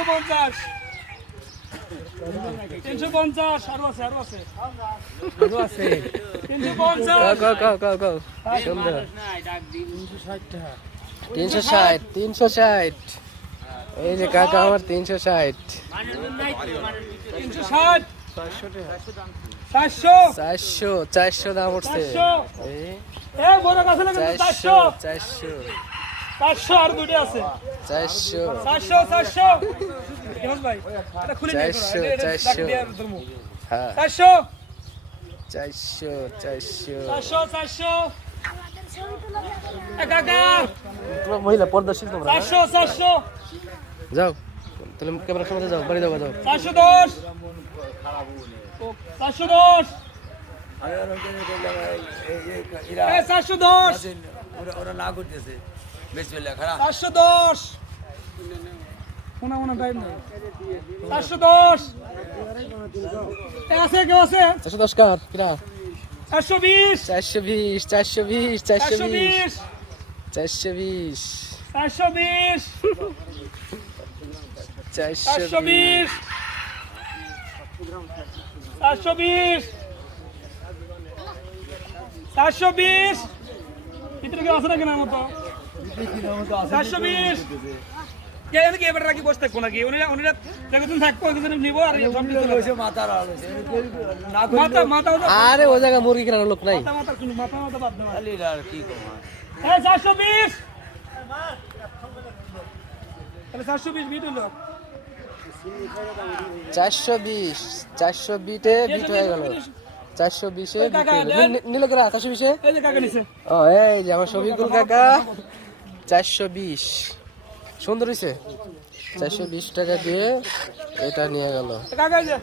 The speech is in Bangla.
350 350 আরো আছে 350 সুন্দর 360 360 এই যে কাকা আমার 360 360 400 400 দাম উঠছে 400 এ বড় গাছে লাগে 400 400 আর দুটো আছে 400 কেমন ভাই এটা খুলে নিয়ে 400 হ্যাঁ 400 কাকা তোমার মহিলা পর্দাশীল তোমরা 400 যাও তাহলে ক্যামেরার সামনে যাও বাড়ি যাও 410 410 410 ওরা না করতেছে বেশ বেলা খারাপ 410 কোনা টাইম নাই 410 আছে কেউ আছে 410 কার কিরা 420 420 420 420 420 420 420 420 ভিতরে কেউ আছে না কেনার মতো 420 কে জানি কি এবার রাখি বসে থাকবো নাকি উনিরা দেখুন থাকবো একজন নিব আর মাথা আরে ও জায়গা মুরগি কেনার লোক নাই মাথা বাদ দাও কি কমা এই 420 তাহলে 420 বিট হলো 420 420 এ বিট হয়ে গেল 420 এ নিল করা 420 এ এই যে কাকা নিছে ও এই যে আমার শফিকুল কাকা 420 সুন্দর হইছে 420 টাকা দিয়ে এটা নিয়ে গেল কাকা এই যে